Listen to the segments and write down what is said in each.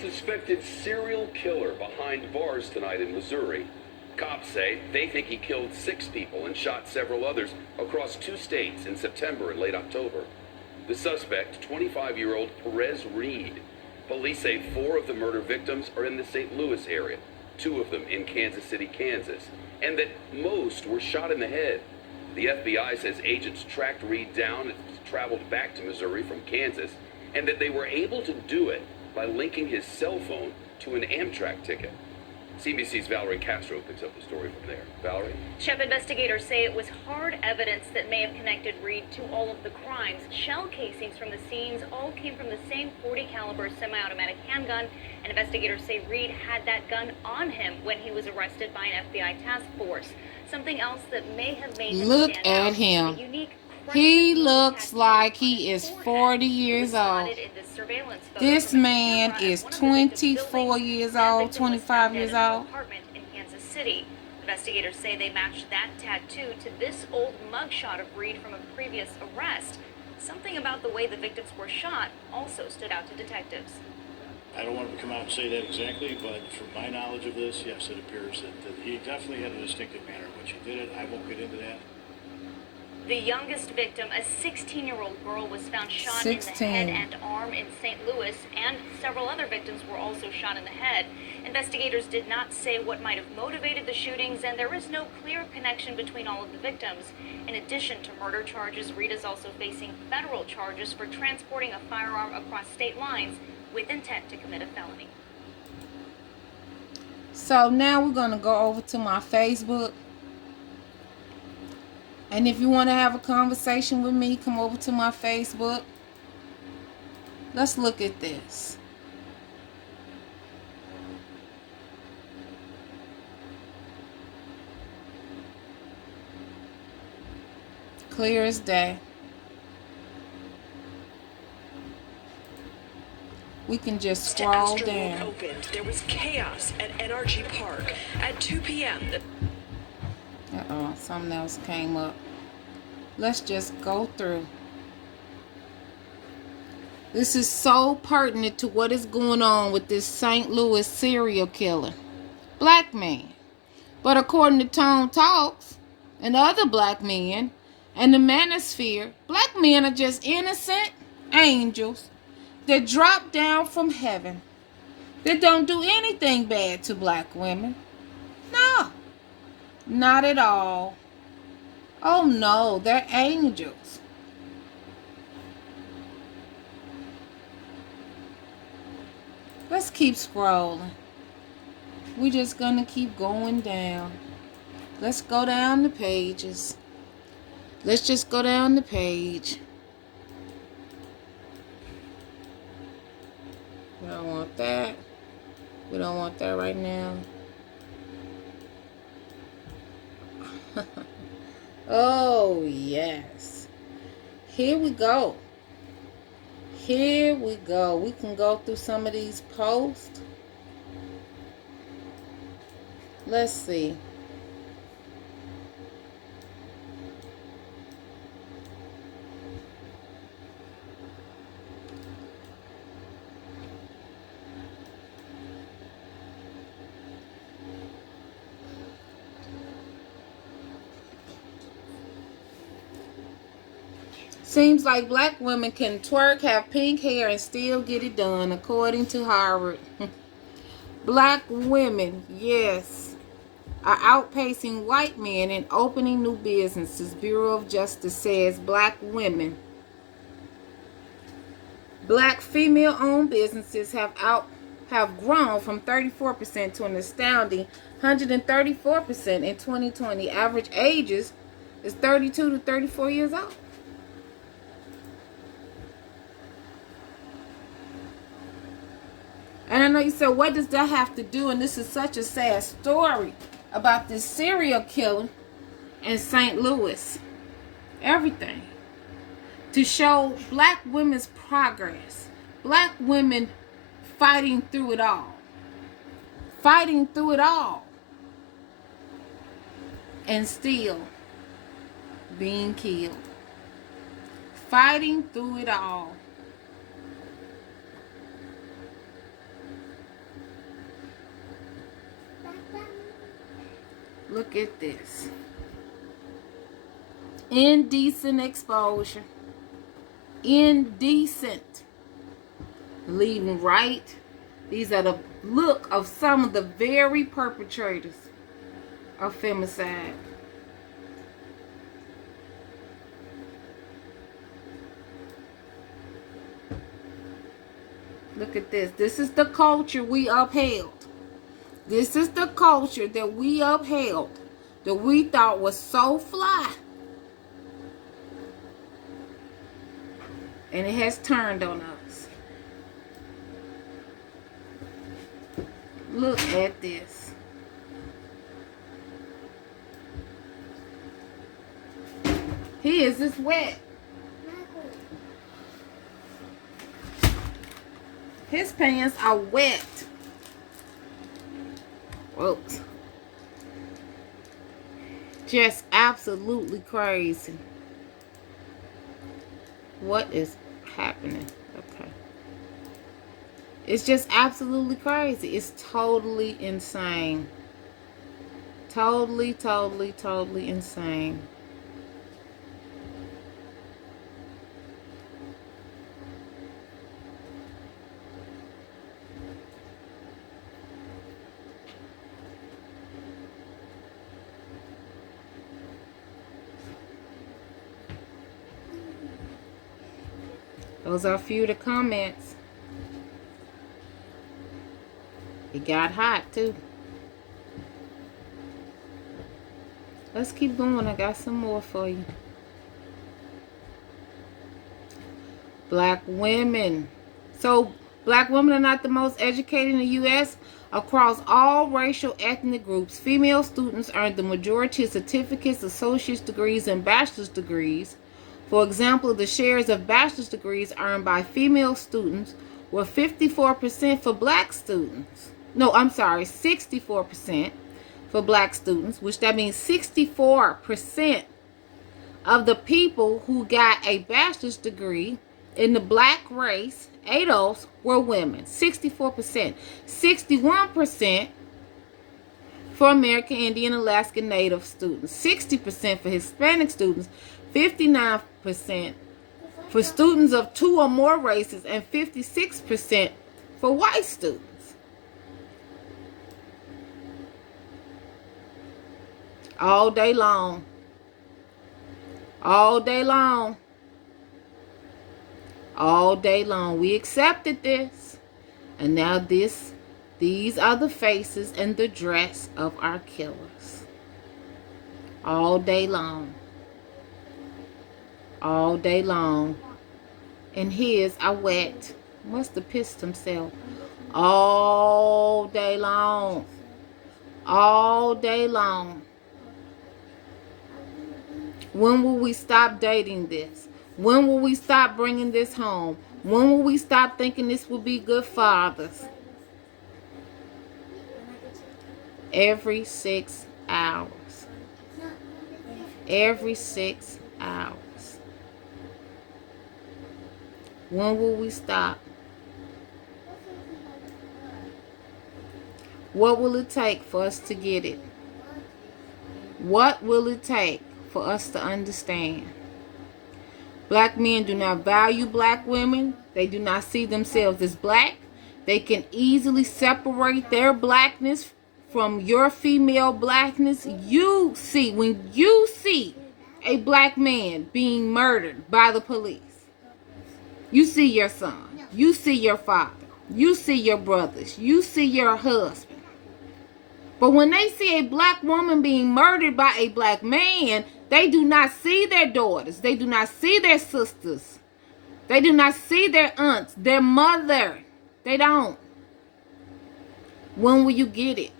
suspected serial killer behind bars tonight in Missouri. Cops say they think he killed 6 people and shot several others across 2 states in September and late October. The suspect, 25-year-old Perez Reed. Police say 4 of the murder victims are in the St. Louis area, 2 of them in Kansas City, Kansas, and that most were shot in the head. The FBI says agents tracked Reed down and traveled back to Missouri from Kansas, and that they were able to do it by linking his cell phone to an Amtrak ticket. CBC's Valerie Castro picks up the story from there. Valerie? Shep, investigators say it was hard evidence that may have connected Reed to all of the crimes. Shell casings from the scenes all came from the same .40 caliber semi-automatic handgun, and investigators say Reed had that gun on him when he was arrested by an FBI task force. Something else that may have made him Look stand at out, him. a unique He crescent looks tattoo like on he his is forehead. 40 It years was old. spotted in this surveillance photo This from a man camera at is one of the victim's 24 buildings. years That old, victim was 25 found years dead in her old. apartment in Kansas City. Investigators say they matched that tattoo to this old mugshot of Reed from a previous arrest. Something about the way the victims were shot also stood out to detectives. I don't want to come out and say that exactly, but from my knowledge of this, yes, it appears that he definitely had a distinctive manner in which he did it. I won't get into that. The youngest victim, a 16-year-old girl, was found shot in the head and arm in St. Louis, and several other victims were also shot in the head. Investigators did not say what might have motivated the shootings, and there is no clear connection between all of the victims. In addition to murder charges, Reed is also facing federal charges for transporting a firearm across state lines with intent to commit a felony. So now we're going to go over to my Facebook. And if you want to have a conversation with me, come over to my Facebook. Let's look at this. Clear as day. We can just scroll down. Opened. There was chaos at NRG Park at 2 p.m. Something else came up. Let's just go through. This is so pertinent to what is going on with this St. Louis serial killer. Black man. But according to Tone Talks and other black men and the manosphere, black men are just innocent angels that drop down from heaven, that don't do anything bad to black women. No, not at all. Oh no, they're angels. Let's keep scrolling. We're just gonna keep going down. Let's go down the pages. Let's just go down the page. We don't want that. We don't want that right now. Oh, yes. Here we go. Here we go. We can go through some of these posts. Let's see. Seems like black women can twerk, have pink hair, and still get it done, according to Harvard. Black women, yes, are outpacing white men in opening new businesses. Bureau of Justice says black women. Black female-owned businesses have grown from 34% to an astounding 134% in 2020. Average ages is 32 to 34 years old. And I know you said, what does that have to do? And this is such a sad story about this serial killer in St. Louis. Everything. To show black women's progress. Black women fighting through it all. Fighting through it all. And still being killed. Fighting through it all. Look at this. Indecent exposure. Indecent. Leading right. These are the look of some of the very perpetrators of femicide. Look at this. This is the culture we upheld. This is the culture that we upheld, that we thought was so fly. And it has turned on us. Look at this. His is wet. His pants are wet. Whoops. Just absolutely crazy. What is happening? Okay. It's just absolutely crazy. It's totally insane. Totally, totally, totally insane. Those are a few of the comments. It got hot too. Let's keep going. I got some more for you. Black women. So, black women are not the most educated in the U.S. Across all racial ethnic groups, female students earned the majority of certificates, associate's degrees, and bachelor's degrees. For example, the shares of bachelor's degrees earned by female students were 54% for black students. No, I'm sorry, 64% for black students, which that means 64% of the people who got a bachelor's degree in the black race, adults, were women. 64%. 61% for American Indian, Alaskan Native students. 60% for Hispanic students. 59% for students of 2 or more races, and 56% for white students. All day long. All day long. All day long. We accepted this. And now these are the faces and the dress of our killers. All day long. All day long. And his are wet. Must have pissed himself. All day long. All day long. When will we stop dating this? When will we stop bringing this home? When will we stop thinking this will be good fathers? Every 6 hours. Every 6 hours. When will we stop? What will it take for us to get it? What will it take for us to understand? Black men do not value black women. They do not see themselves as black. They can easily separate their blackness from your female blackness. When you see a black man being murdered by the police, you see your son, you see your father, you see your brothers, you see your husband. But when they see a black woman being murdered by a black man, they do not see their daughters. They do not see their sisters. They do not see their aunts, their mother. They don't. When will you get it?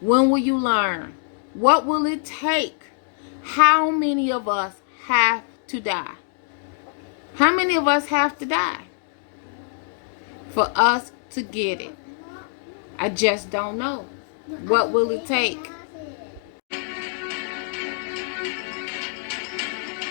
When will you learn? What will it take? How many of us have to die? How many of us have to die for us to get it? I just don't know. What will it take?